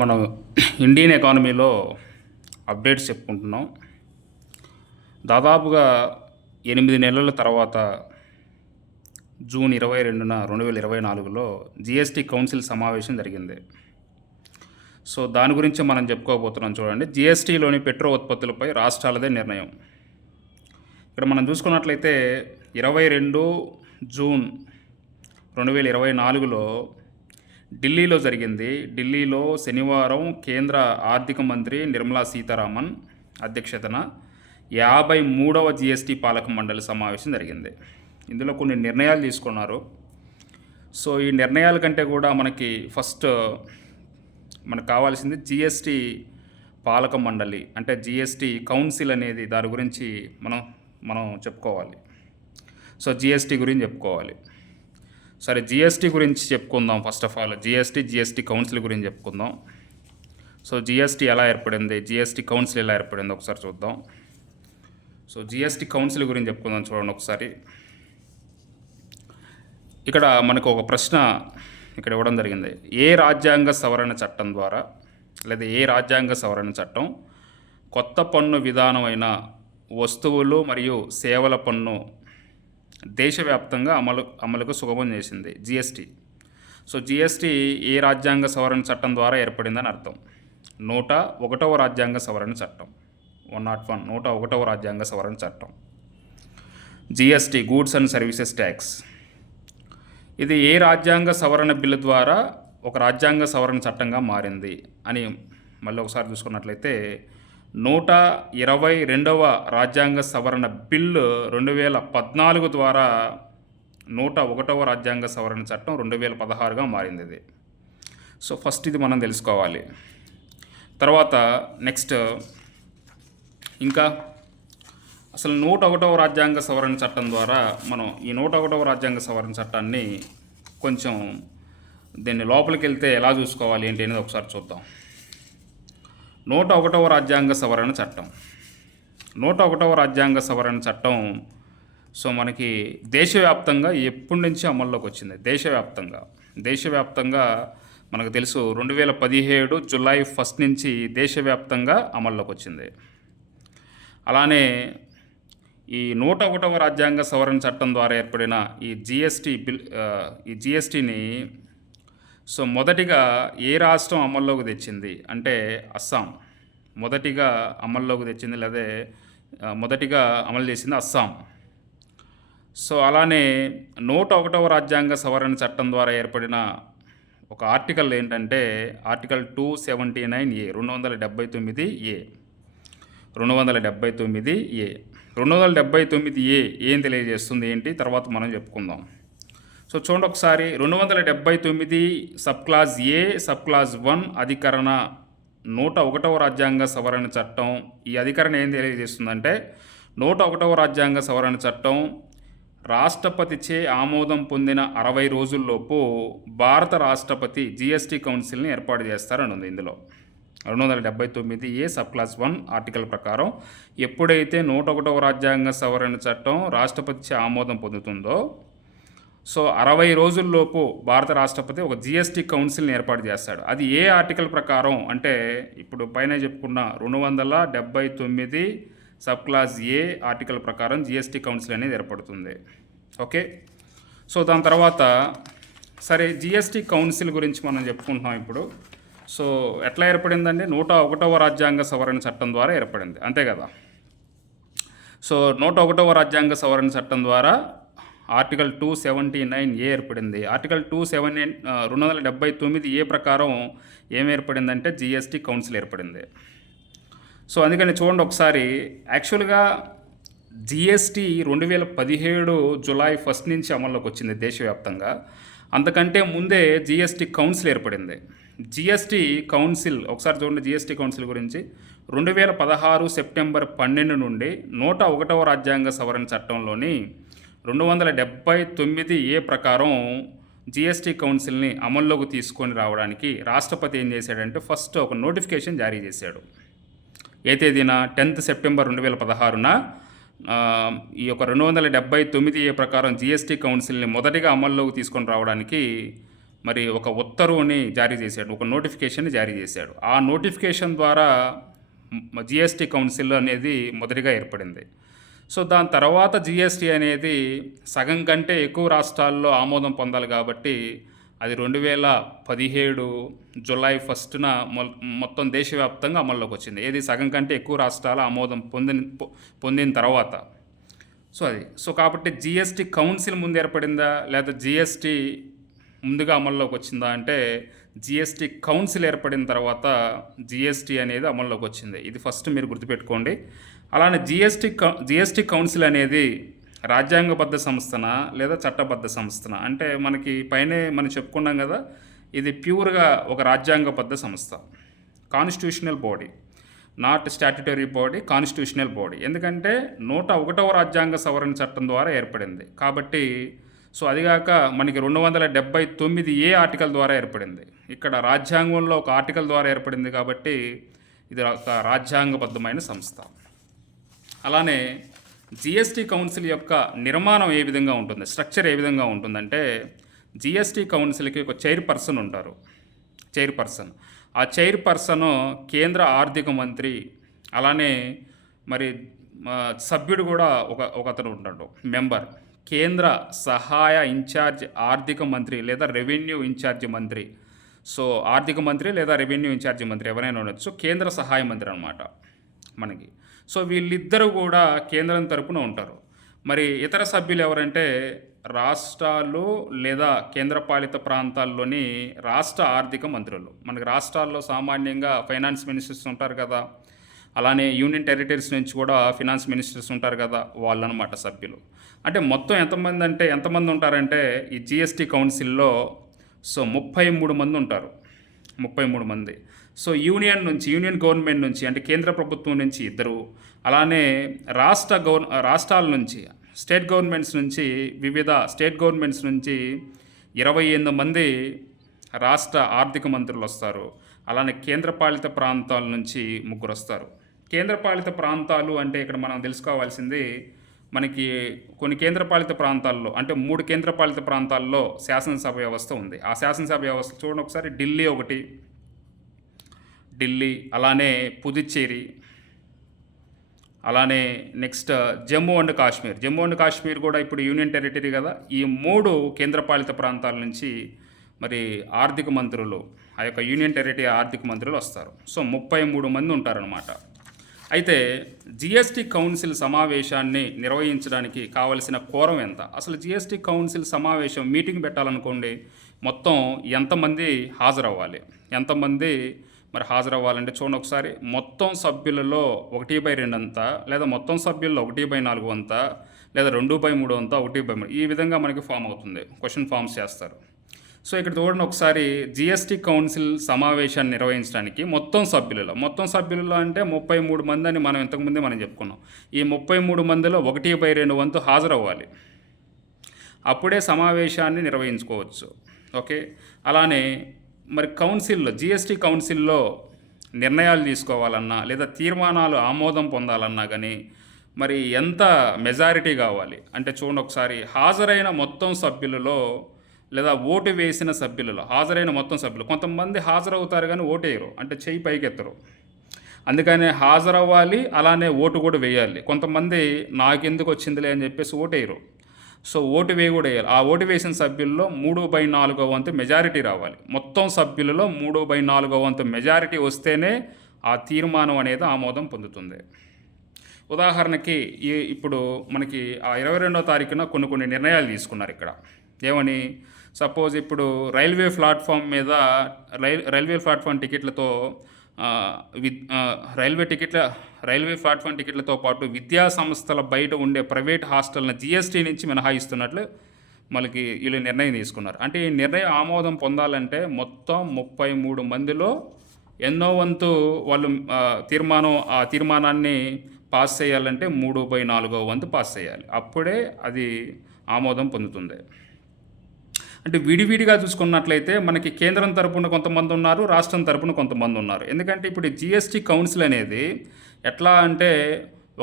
మనం ఇండియన్ ఎకానమీలో అప్డేట్స్ చెప్పుకుంటున్నాం. దాదాపుగా 8 నెలల తర్వాత జూన్ 22న 2024లో జీఎస్టీ కౌన్సిల్ సమావేశం జరిగింది. సో దాని గురించి మనం చెప్పుకోబోతున్నాం. చూడండి, జీఎస్టీలోని పెట్రో ఉత్పత్తులపై రాష్ట్రాలదే నిర్ణయం. ఇక్కడ మనం చూసుకున్నట్లయితే 22 జూన్ 2024లో ఢిల్లీలో జరిగింది. ఢిల్లీలో శనివారం కేంద్ర ఆర్థిక మంత్రి నిర్మలా సీతారామన్ అధ్యక్షతన 53వ జీఎస్టీ పాలక మండలి సమావేశం జరిగింది. ఇందులో కొన్ని నిర్ణయాలు తీసుకున్నారు. సో ఈ నిర్ణయాల కంటే కూడా మనకు కావాల్సింది జీఎస్టీ పాలక మండలి, అంటే జీఎస్టీ కౌన్సిల్ అనేది దాని గురించి మనం చెప్పుకోవాలి. సో జీఎస్టీ గురించి చెప్పుకోవాలి. సరే, జీఎస్టీ గురించి చెప్పుకుందాం. First of all GST council గురించి చెప్పుకుందాం. సో జీఎస్టీ ఎలా ఏర్పడింది, జీఎస్టీ కౌన్సిల్ ఎలా ఏర్పడింది ఒకసారి చూద్దాం. సో జీఎస్టీ కౌన్సిల్ గురించి చెప్పుకుందాం. చూడండి ఒకసారి. ఇక్కడ మనకు ఒక ప్రశ్న ఇక్కడ ఇవ్వడం జరిగింది. ఏ రాజ్యాంగ సవరణ చట్టం ద్వారా లేదా ఏ రాజ్యాంగ సవరణ చట్టం కొత్త పన్ను విధానమైన వస్తువులు మరియు సేవల పన్ను దేశవ్యాప్తంగా అమలుకు సుగమం చేసింది? జీఎస్టీ. సో జీఎస్టీ ఏ రాజ్యాంగ సవరణ చట్టం ద్వారా ఏర్పడిందని అర్థం? 101వ రాజ్యాంగ సవరణ చట్టం, 101, 101వ రాజ్యాంగ సవరణ చట్టం. GST, goods and services tax. ఇది ఏ రాజ్యాంగ సవరణ బిల్లు ద్వారా ఒక రాజ్యాంగ సవరణ చట్టంగా మారింది అని మళ్ళీ ఒకసారి చూసుకున్నట్లయితే 122వ రాజ్యాంగ సవరణ బిల్లు 2014 ద్వారా 101వ రాజ్యాంగ సవరణ చట్టం 2016గా మారింది ఇది. సో ఫస్ట్ ఇది మనం తెలుసుకోవాలి. తర్వాత నెక్స్ట్ ఇంకా అసలు 101వ రాజ్యాంగ సవరణ చట్టం ద్వారా మనం ఈ 101వ రాజ్యాంగ సవరణ చట్టాన్ని కొంచెం దీన్ని లోపలికి వెళ్తే ఎలా చూసుకోవాలి ఏంటి అనేది ఒకసారి చూద్దాం. 101వ రాజ్యాంగ సవరణ చట్టం, 101వ రాజ్యాంగ సవరణ చట్టం సో మనకి దేశవ్యాప్తంగా ఎప్పటి నుంచి అమల్లోకి వచ్చింది? దేశవ్యాప్తంగా మనకు తెలుసు 2017 జూలై 1 నుంచి దేశవ్యాప్తంగా అమల్లోకి వచ్చింది. అలానే ఈ 101వ రాజ్యాంగ సవరణ చట్టం ద్వారా ఏర్పడిన ఈ జీఎస్టీని సో మొదటిగా ఏ రాష్ట్రం అమల్లోకి తెచ్చింది అంటే అస్సాం. మొదటిగా అమల్లోకి తెచ్చింది లేదా మొదటిగా అమలు చేసింది అస్సాం. సో అలానే 101వ రాజ్యాంగ సవరణ చట్టం ద్వారా ఏర్పడిన ఒక ఆర్టికల్ ఏంటంటే ఆర్టికల్ 279A, 279A ఏం తెలియజేస్తుంది ఏంటి తర్వాత మనం చెప్పుకుందాం. సో చూడండి ఒకసారి. 279 సబ్ క్లాజ్ ఏ, సబ్ క్లాజ్ 1 అధికరణ 101వ రాజ్యాంగ సవరణ చట్టం. ఈ అధికరణ ఏం తెలియజేస్తుందంటే 101వ రాజ్యాంగ సవరణ చట్టం రాష్ట్రపతిచే ఆమోదం పొందిన 60 రోజుల్లోపు భారత రాష్ట్రపతి జీఎస్టీ కౌన్సిల్ని ఏర్పాటు చేస్తారని ఉంది. ఇందులో 279A సబ్ క్లాస్ 1 ఆర్టికల్ ప్రకారం ఎప్పుడైతే 101వ రాజ్యాంగ సవరణ చట్టం రాష్ట్రపతిచే ఆమోదం పొందుతుందో సో 60 రోజుల్లోపు భారత రాష్ట్రపతి ఒక జీఎస్టీ కౌన్సిల్ని ఏర్పాటు చేస్తాడు. అది ఏ ఆర్టికల్ ప్రకారం అంటే ఇప్పుడు పైన చెప్పుకున్న 279 సబ్ క్లాస్ ఏ ఆర్టికల్ ప్రకారం జీఎస్టీ కౌన్సిల్ అనేది ఏర్పడుతుంది. ఓకే. సో దాని తర్వాత సరే జీఎస్టీ కౌన్సిల్ గురించి మనం చెప్పుకుంటున్నాం ఇప్పుడు. సో ఎట్లా ఏర్పడిందండి? 101వ రాజ్యాంగ సవరణ చట్టం ద్వారా ఏర్పడింది, అంతే కదా. సో 101వ రాజ్యాంగ సవరణ చట్టం ద్వారా ఆర్టికల్ 279A ఏర్పడింది. ఆర్టికల్ 279A ప్రకారం ఏం ఏర్పడిందంటే జీఎస్టీ కౌన్సిల్ ఏర్పడింది. సో అందుకని చూడండి ఒకసారి. యాక్చువల్గా జీఎస్టీ 2017 జూలై 1 నుంచి అమల్లోకి వచ్చింది దేశవ్యాప్తంగా. అంతకంటే ముందే జీఎస్టీ కౌన్సిల్ ఏర్పడింది. జీఎస్టీ కౌన్సిల్ ఒకసారి చూడండి. జీఎస్టీ కౌన్సిల్ గురించి 2016 సెప్టెంబర్ 12 నుండి 101వ రాజ్యాంగ సవరణ చట్టంలోని 279A ప్రకారం జీఎస్టీ కౌన్సిల్ని అమల్లోకి తీసుకొని రావడానికి రాష్ట్రపతి ఏం చేశాడంటే ఫస్ట్ ఒక నోటిఫికేషన్ జారీ చేశాడు. ఏ తేదీన? 10th సెప్టెంబర్ 2016న ఈ యొక్క 279A ప్రకారం జీఎస్టీ కౌన్సిల్ని మొదటిగా అమల్లోకి తీసుకొని రావడానికి మరి ఒక ఉత్తర్వుని జారీ చేశాడు, ఒక నోటిఫికేషన్ని జారీ చేశాడు. ఆ నోటిఫికేషన్ ద్వారా జిఎస్టీ కౌన్సిల్ అనేది మొదటిగా ఏర్పడింది. సో దాని తర్వాత జిఎస్టీ అనేది సగం కంటే ఎక్కువ రాష్ట్రాల్లో ఆమోదం పొందాలి కాబట్టి అది 2017 జూలై 1న మొత్తం దేశవ్యాప్తంగా అమల్లోకి వచ్చింది. ఏది సగం కంటే ఎక్కువ రాష్ట్రాల ఆమోదం పొందిన తర్వాత. సో కాబట్టి జిఎస్టీ కౌన్సిల్ ముందు ఏర్పడిందా లేదా జిఎస్టీ ముందుగా అమల్లోకి వచ్చిందా అంటే జిఎస్టీ కౌన్సిల్ ఏర్పడిన తర్వాత జిఎస్టీ అనేది అమల్లోకి వచ్చింది. ఇది ఫస్ట్ మీరు గుర్తుపెట్టుకోండి. అలానే జిఎస్టీ కౌన్సిల్ అనేది రాజ్యాంగబద్ధ సంస్థన లేదా చట్టబద్ధ సంస్థన అంటే మనకి పైనే మనం చెప్పుకున్నాం కదా, ఇది ప్యూర్గా ఒక రాజ్యాంగబద్ధ సంస్థ, constitutional body, not statutory body, constitutional body. ఎందుకంటే 101వ రాజ్యాంగ సవరణ చట్టం ద్వారా ఏర్పడింది కాబట్టి. సో అదిగాక మనకి 279A ఆర్టికల్ ద్వారా ఏర్పడింది. ఇక్కడ రాజ్యాంగంలో ఒక ఆర్టికల్ ద్వారా ఏర్పడింది కాబట్టి ఇది ఒక రాజ్యాంగబద్ధమైన సంస్థ. అలానే జిఎస్టీ కౌన్సిల్ యొక్క నిర్మాణం ఏ విధంగా ఉంటుంది, స్ట్రక్చర్ ఏ విధంగా ఉంటుందంటే జిఎస్టీ కౌన్సిల్కి ఒక చైర్పర్సన్ ఉంటారు. ఆ చైర్పర్సన్ కేంద్ర ఆర్థిక మంత్రి, అలానే మరి సభ్యుడు కూడా ఒకతను ఉంటాడు, మెంబర్, కేంద్ర సహాయ ఇన్ఛార్జ్ ఆర్థిక మంత్రి లేదా రెవెన్యూ ఇన్ఛార్జ్ మంత్రి. సో ఆర్థిక మంత్రి లేదా రెవెన్యూ ఇన్ఛార్జ్ మంత్రి ఎవరైనా ఉండొచ్చు, కేంద్ర సహాయ మంత్రి అనమాట మనకి. సో వీళ్ళిద్దరూ కూడా కేంద్రం తరపున ఉంటారు. మరి ఇతర సభ్యులు ఎవరంటే రాష్ట్రాలు లేదా కేంద్రపాలిత ప్రాంతాల్లోని రాష్ట్ర ఆర్థిక మంత్రులు. మనకి రాష్ట్రాల్లో సామాన్యంగా ఫైనాన్స్ మినిస్టర్స్ ఉంటారు కదా, అలానే యూనియన్ టెరిటరీస్ నుంచి కూడా ఫినాన్స్ మినిస్టర్స్ ఉంటారు కదా, వాళ్ళు అనమాట సభ్యులు. అంటే మొత్తం ఎంతమంది ఉంటారంటే ఈ జిఎస్టీ కౌన్సిల్లో సో 33 మంది ఉంటారు. 33 మంది. సో యూనియన్ గవర్నమెంట్ నుంచి అంటే కేంద్ర ప్రభుత్వం నుంచి 2, అలానే రాష్ట్రాల నుంచి స్టేట్ గవర్నమెంట్స్ నుంచి 28 మంది రాష్ట్ర ఆర్థిక మంత్రులు వస్తారు. అలానే కేంద్రపాలిత ప్రాంతాల నుంచి 3 వస్తారు. కేంద్రపాలిత ప్రాంతాలు అంటే ఇక్కడ మనం తెలుసుకోవాల్సింది, మనకి కొన్ని కేంద్రపాలిత ప్రాంతాల్లో అంటే 3 కేంద్రపాలిత ప్రాంతాల్లో శాసనసభ వ్యవస్థ ఉంది. ఆ శాసనసభ వ్యవస్థ చూడండి ఒకసారి. ఢిల్లీ, అలానే పుదుచ్చేరి, అలానే నెక్స్ట్ జమ్మూ అండ్ కాశ్మీర్ కూడా ఇప్పుడు యూనియన్ టెరిటరీ కదా. ఈ 3 కేంద్రపాలిత ప్రాంతాల నుంచి మరి ఆర్థిక మంత్రులు, ఆ యొక్క యూనియన్ టెరిటరీ ఆర్థిక మంత్రులు వస్తారు. సో 33 మంది ఉంటారనమాట. అయితే జిఎస్టీ కౌన్సిల్ సమావేశాన్ని నిర్వహించడానికి కావలసిన కోరం ఎంత? అసలు జిఎస్టీ కౌన్సిల్ సమావేశం మీటింగ్ పెట్టాలనుకోండి, మొత్తం ఎంతమంది హాజరవ్వాలి? మరి హాజరవ్వాలంటే చూడండి ఒకసారి. మొత్తం సభ్యులలో 1/2 వంత, లేదా మొత్తం సభ్యుల్లో 1/4 వంత, లేదా 2/3 వంత, 1/3, ఈ విధంగా మనకి ఫామ్ అవుతుంది. క్వశ్చన్ ఫామ్స్ చేస్తారు. సో ఇక్కడ చూడండి ఒకసారి. జిఎస్టీ కౌన్సిల్ సమావేశాన్ని నిర్వహించడానికి మొత్తం సభ్యులలో అంటే 33 మంది అని మనం ఇంతకుముందే చెప్పుకున్నాం. ఈ 33 మందిలో 1/2 వంతు హాజరవ్వాలి, అప్పుడే సమావేశాన్ని నిర్వహించుకోవచ్చు. ఓకే. అలానే మరి జిఎస్టీ కౌన్సిల్లో నిర్ణయాలు తీసుకోవాలన్నా లేదా తీర్మానాలు ఆమోదం పొందాలన్నా కానీ మరి ఎంత మెజారిటీ కావాలి అంటే చూడండి ఒకసారి. హాజరైన మొత్తం సభ్యులలో లేదా ఓటు వేసిన సభ్యులలో హాజరైన మొత్తం సభ్యులు, కొంతమంది హాజరవుతారు కానీ ఓటు వేయరు, అంటే చెయ్యి పైకెత్తరు. అందుకని హాజరవ్వాలి, అలానే ఓటు కూడా వేయాలి. కొంతమంది నాకెందుకు వచ్చిందిలే అని చెప్పేసి ఓటు వేయరు. సో ఓటు కూడా వేయాలి. ఆ ఓటు వేసిన సభ్యుల్లో 3/4 వంతు మెజారిటీ రావాలి. మొత్తం సభ్యులలో 3/4 వంతు మెజారిటీ వస్తేనే ఆ తీర్మానం అనేది ఆమోదం పొందుతుంది. ఉదాహరణకి ఇప్పుడు మనకి ఆ 22వ తారీఖున కొన్ని నిర్ణయాలు తీసుకున్నారు ఇక్కడ. ఏమని? సపోజ్ ఇప్పుడు రైల్వే ప్లాట్ఫామ్ టికెట్లతో రైల్వే ప్లాట్ఫామ్ టికెట్లతో పాటు విద్యా సంస్థల బయట ఉండే ప్రైవేట్ హాస్టల్ని జిఎస్టీ నుంచి మినహాయిస్తున్నట్లు మనకి వీళ్ళు నిర్ణయం తీసుకున్నారు. అంటే ఈ నిర్ణయం ఆమోదం పొందాలంటే మొత్తం 33 మందిలో ఎన్నో వంతు వాళ్ళు తీర్మానాన్ని పాస్ చేయాలంటే 3/4 వంతు పాస్ చేయాలి. అప్పుడే అది ఆమోదం పొందుతుంది. అంటే విడివిడిగా చూసుకున్నట్లయితే మనకి కేంద్రం తరపున కొంతమంది ఉన్నారు, రాష్ట్రం తరపున కొంతమంది ఉన్నారు. ఎందుకంటే ఇప్పుడు జిఎస్టీ కౌన్సిల్ అనేది ఎట్లా అంటే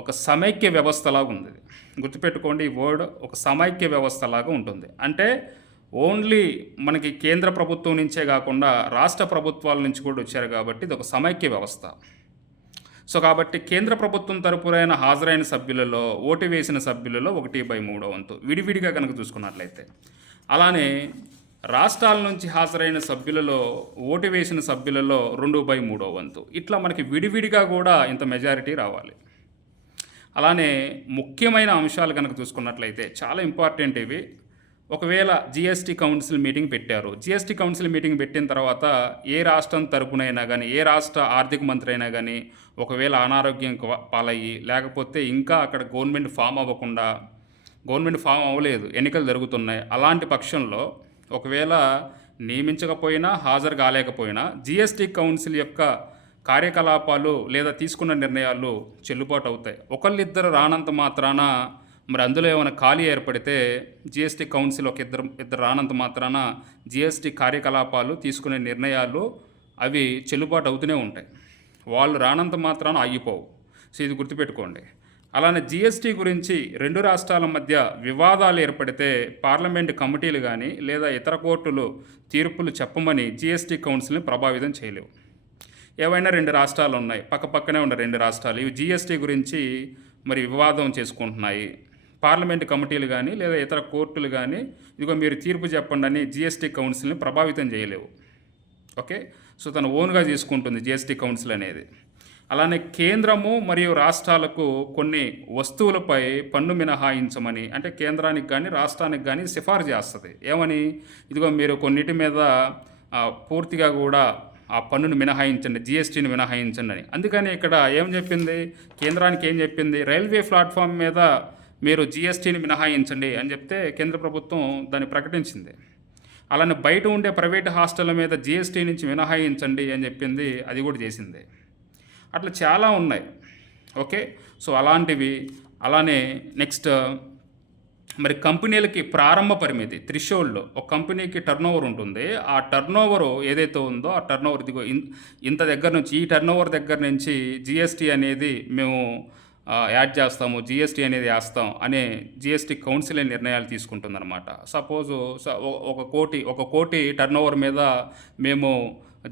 ఒక సమైక్య వ్యవస్థలాగా ఉంది. గుర్తుపెట్టుకోండి ఈ వర్డ్, ఒక సమైక్య వ్యవస్థలాగా ఉంటుంది. అంటే ఓన్లీ మనకి కేంద్ర ప్రభుత్వం నుంచే కాకుండా రాష్ట్ర ప్రభుత్వాల నుంచి కూడా వచ్చారు కాబట్టి ఇది ఒక సమైక్య వ్యవస్థ. సో కాబట్టి కేంద్ర ప్రభుత్వం తరపున హాజరైన సభ్యులలో ఓటు వేసిన సభ్యులలో 1/3 వంతు విడివిడిగా కనుక చూసుకున్నట్లయితే. అలానే రాష్ట్రాల నుంచి హాజరైన సభ్యులలో ఓటు వేసిన సభ్యులలో 2/3 వంతు. ఇట్లా మనకి విడివిడిగా కూడా ఇంత మెజారిటీ రావాలి. అలానే ముఖ్యమైన అంశాలు కనుక చూసుకున్నట్లయితే చాలా ఇంపార్టెంట్ ఇవి. ఒకవేళ జిఎస్టీ కౌన్సిల్ మీటింగ్ పెట్టారు. జిఎస్టీ కౌన్సిల్ మీటింగ్ పెట్టిన తర్వాత ఏ రాష్ట్రం తరపునైనా కానీ, ఏ రాష్ట్ర ఆర్థిక మంత్రి అయినా కానీ ఒకవేళ అనారోగ్యం పాలయ్యి, లేకపోతే ఇంకా అక్కడ గవర్నమెంట్ ఫామ్ అవ్వలేదు, ఎన్నికలు జరుగుతున్నాయి, అలాంటి పక్షంలో ఒకవేళ నియమించకపోయినా, హాజరు కాలేకపోయినా జిఎస్టీ కౌన్సిల్ యొక్క కార్యకలాపాలు లేదా తీసుకున్న నిర్ణయాలు చెల్లుబాటు అవుతాయి. ఒకళ్ళిద్దరు రానంత మాత్రాన, మరి అందులో ఏమైనా ఖాళీ ఏర్పడితే జిఎస్టీ కౌన్సిల్ ఇద్దరు రానంత మాత్రాన జిఎస్టీ కార్యకలాపాలు తీసుకునే నిర్ణయాలు అవి చెల్లుబాటు అవుతూనే ఉంటాయి. వాళ్ళు రానంత మాత్రాన ఆగిపోవు. సో ఇది గుర్తుపెట్టుకోండి. అలానే జిఎస్టీ గురించి 2 రాష్ట్రాల మధ్య వివాదాలు ఏర్పడితే పార్లమెంటు కమిటీలు కానీ లేదా ఇతర కోర్టులు తీర్పులు చెప్పమని జిఎస్టీ కౌన్సిల్ని ప్రభావితం చేయలేవు. ఏవైనా 2 రాష్ట్రాలు ఉన్నాయి, పక్కపక్కనే ఉన్న 2 రాష్ట్రాలు, ఇవి జిఎస్టీ గురించి మరి వివాదం చేసుకుంటున్నాయి. పార్లమెంటు కమిటీలు కానీ లేదా ఇతర కోర్టులు కానీ ఇదిగో మీరు తీర్పు చెప్పండి అని జిఎస్టీ కౌన్సిల్ని ప్రభావితం చేయలేవు. ఓకే, సో తను ఓన్గా తీసుకుంటుంది జిఎస్టీ కౌన్సిల్ అనేది. అలానే కేంద్రము మరియు రాష్ట్రాలకు కొన్ని వస్తువులపై పన్ను మినహాయించమని, అంటే కేంద్రానికి కానీ రాష్ట్రానికి కానీ సిఫార్సు చేస్తుంది. ఏమని, ఇదిగో మీరు కొన్నిటి మీద పూర్తిగా కూడా ఆ పన్నును మినహాయించండి, జిఎస్టీని మినహాయించండి అని. అందుకని ఇక్కడ ఏం చెప్పింది, కేంద్రానికి ఏం చెప్పింది, రైల్వే ప్లాట్ఫామ్ మీద మీరు జిఎస్టీని మినహాయించండి అని చెప్తే కేంద్ర ప్రభుత్వం దాన్ని ప్రకటించింది. అలానే బయట ఉండే ప్రైవేట్ హాస్టళ్ళ మీద జిఎస్టీ నుంచి మినహాయించండి అని చెప్పింది, అది కూడా చేసింది. అట్లా చాలా ఉన్నాయి. ఓకే, సో అలాంటివి. అలానే నెక్స్ట్ మరి కంపెనీలకి ప్రారంభ పరిమితి థ్రెషోల్డ్, ఒక కంపెనీకి టర్నోవర్ ఉంటుంది. ఆ టర్నోవర్ ఏదైతే ఉందో ఆ టర్నోవర్ ఇదిగో ఇంత దగ్గర నుంచి, ఈ టర్నోవర్ దగ్గర నుంచి జిఎస్టీ అనేది మేము యాడ్ చేస్తాము, జిఎస్టీ అనేది వేస్తాం అనే జిఎస్టీ కౌన్సిల్ నిర్ణయాలు తీసుకుంటుందన్నమాట. సపోజు ఒక కోటి టర్నోవర్ మీద మేము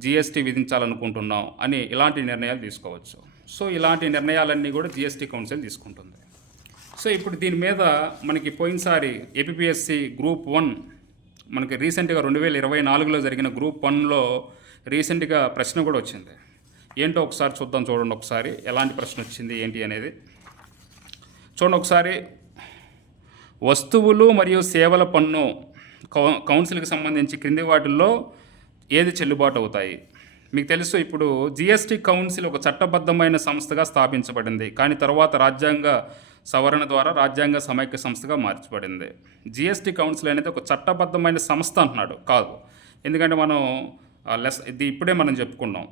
జిఎస్టీ విధించాలనుకుంటున్నాం అని ఇలాంటి నిర్ణయాలు తీసుకోవచ్చు. సో ఇలాంటి నిర్ణయాలన్నీ కూడా జిఎస్టీ కౌన్సిల్ తీసుకుంటుంది. సో ఇప్పుడు దీని మీద మనకి పోయినసారి ఏపీఎస్సి గ్రూప్ 1 మనకి రీసెంట్గా 2024లో జరిగిన గ్రూప్ 1లో రీసెంట్గా ప్రశ్న కూడా వచ్చింది. ఏంటో ఒకసారి చూద్దాం. చూడండి ఒకసారి ఎలాంటి ప్రశ్న వచ్చింది ఏంటి అనేది చూడండి ఒకసారి. వస్తువులు మరియు సేవల పన్ను కౌన్సిల్కి సంబంధించి క్రింది వాటిల్లో ఏది చెల్లుబాటు అవుతాయి? మీకు తెలుసు, ఇప్పుడు జిఎస్టీ కౌన్సిల్ ఒక చట్టబద్ధమైన సంస్థగా స్థాపించబడింది, కానీ తర్వాత రాజ్యాంగ సవరణ ద్వారా రాజ్యాంగ సమైక్య సంస్థగా మార్చబడింది. జిఎస్టీ కౌన్సిల్ అనేది ఒక చట్టబద్ధమైన సంస్థ అంటున్నాడు, కాదు. ఎందుకంటే మనం ఇది ఇప్పుడే మనం చెప్పుకున్నాం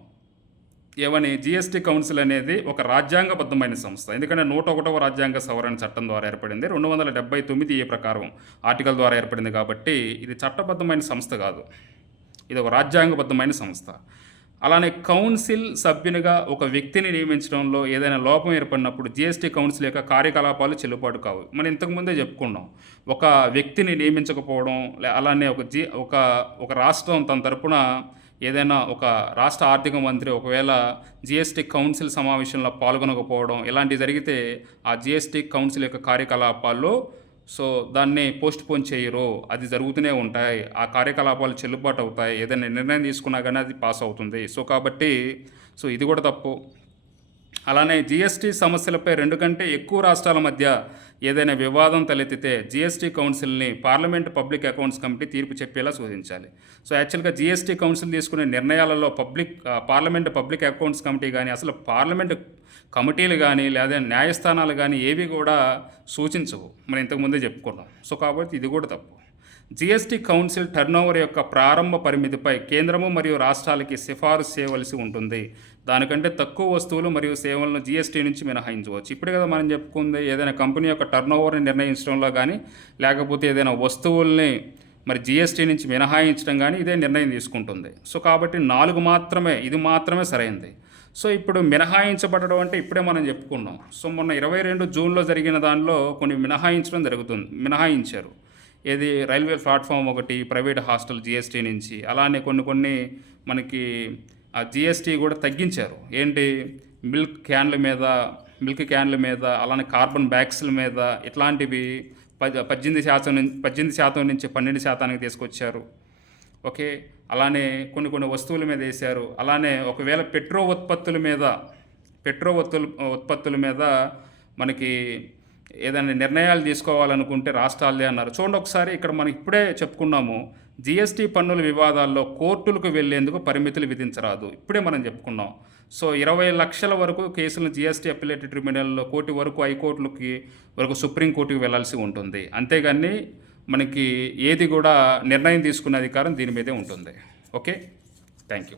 ఏమని, జిఎస్టీ కౌన్సిల్ అనేది ఒక రాజ్యాంగబద్ధమైన సంస్థ. ఎందుకంటే 101వ రాజ్యాంగ సవరణ చట్టం ద్వారా ఏర్పడింది, 279 ప్రకారం ఆర్టికల్ ద్వారా ఏర్పడింది. కాబట్టి ఇది చట్టబద్ధమైన సంస్థ కాదు, ఇది ఒక రాజ్యాంగబద్ధమైన సంస్థ. అలానే కౌన్సిల్ సభ్యునిగా ఒక వ్యక్తిని నియమించడంలో ఏదైనా లోపం ఏర్పడినప్పుడు జిఎస్టీ కౌన్సిల్ యొక్క కార్యకలాపాలు చెల్లుబాటు కావు. మనం ఇంతకుముందే చెప్పుకున్నాం, ఒక వ్యక్తిని నియమించకపోవడం, అలానే ఒక రాష్ట్రం తన తరపున ఏదైనా ఒక రాష్ట్ర ఆర్థిక మంత్రి ఒకవేళ జిఎస్టీ కౌన్సిల్ సమావేశంలో పాల్గొనకపోవడం, ఇలాంటివి జరిగితే ఆ జిఎస్టీ కౌన్సిల్ యొక్క కార్యకలాపాల్లో సో దాన్ని పోస్ట్ పోన్ చేయరు, అది జరుగుతూనే ఉంటాయి, ఆ కార్యకలాపాలు చెల్లుబాటు అవుతాయి, ఏదైనా నిర్ణయం తీసుకున్నా కానీ అది పాస్ అవుతుంది. సో కాబట్టి ఇది కూడా తప్పు. అలానే జిఎస్టీ సమస్యలపై 2 కంటే ఎక్కువ రాష్ట్రాల మధ్య ఏదైనా వివాదం తలెత్తితే జిఎస్టీ కౌన్సిల్ని పార్లమెంట్ పబ్లిక్ అకౌంట్స్ కమిటీ తీర్పు చెప్పేలా సూచించాలి. సో యాక్చువల్గా జిఎస్టీ కౌన్సిల్ తీసుకునే నిర్ణయాలలో పార్లమెంట్ పబ్లిక్ అకౌంట్స్ కమిటీ కానీ, అసలు పార్లమెంట్ కమిటీలు కానీ లేదా న్యాయస్థానాలు కానీ ఏవి కూడా సూచించవు, మనం ఇంతకుముందే చెప్పుకున్నాం. సో కాబట్టి ఇది కూడా తప్పు. జిఎస్టీ కౌన్సిల్ టర్నోవర్ యొక్క ప్రారంభ పరిమితిపై కేంద్రము మరియు రాష్ట్రాలకి సిఫారసు చేయవలసి ఉంటుంది. దానికంటే తక్కువ వస్తువులు మరియు సేవలను జిఎస్టీ నుంచి మినహాయించవచ్చు. ఇప్పుడే కదా మనం చెప్పుకుంది, ఏదైనా కంపెనీ యొక్క టర్నోవర్ని నిర్ణయించడంలో కానీ లేకపోతే ఏదైనా వస్తువుల్ని మరి జిఎస్టీ నుంచి మినహాయించడం కానీ ఇదే నిర్ణయం తీసుకుంటుంది. సో కాబట్టి 4 మాత్రమే, ఇది మాత్రమే సరైనది. సో ఇప్పుడు మినహాయించబడడం అంటే ఇప్పుడే మనం చెప్పుకున్నాం. సో మొన్న 22 జూన్లో జరిగిన దానిలో కొన్ని మినహాయించారు. ఏది రైల్వే ప్లాట్ఫామ్ ఒకటి, ప్రైవేట్ హాస్టల్ జిఎస్టీ నుంచి, అలానే కొన్ని మనకి ఆ జిఎస్టీ కూడా తగ్గించారు. ఏంటి, మిల్క్ క్యాన్ల మీద అలానే కార్బన్ బ్యాగ్స్ల మీద ఇట్లాంటివి 18% నుంచి 12% తీసుకొచ్చారు. ఓకే, అలానే కొన్ని వస్తువుల మీద వేశారు. అలానే ఒకవేళ ఉత్పత్తుల మీద మనకి ఏదైనా నిర్ణయాలు తీసుకోవాలనుకుంటే రాష్ట్రాలదే అన్నారు. చూడండి ఒకసారి, ఇక్కడ మనం ఇప్పుడే చెప్పుకున్నాము, జిఎస్టీ పన్నుల వివాదాల్లో కోర్టులకు వెళ్లేందుకు పరిమితులు విధించరాదు. ఇప్పుడే మనం చెప్పుకున్నాం. సో 20 లక్షల వరకు కేసులను జిఎస్టీ అప్పీలేట్ ట్రిబ్యునల్లో, కోటి వరకు హైకోర్టులకి వరకు సుప్రీంకోర్టుకి వెళ్లాల్సి ఉంటుంది. అంతేగాని మనకి ఏది కూడా నిర్ణయం తీసుకునే అధికారం దీని మీదే ఉంటుంది. Okay, thank you.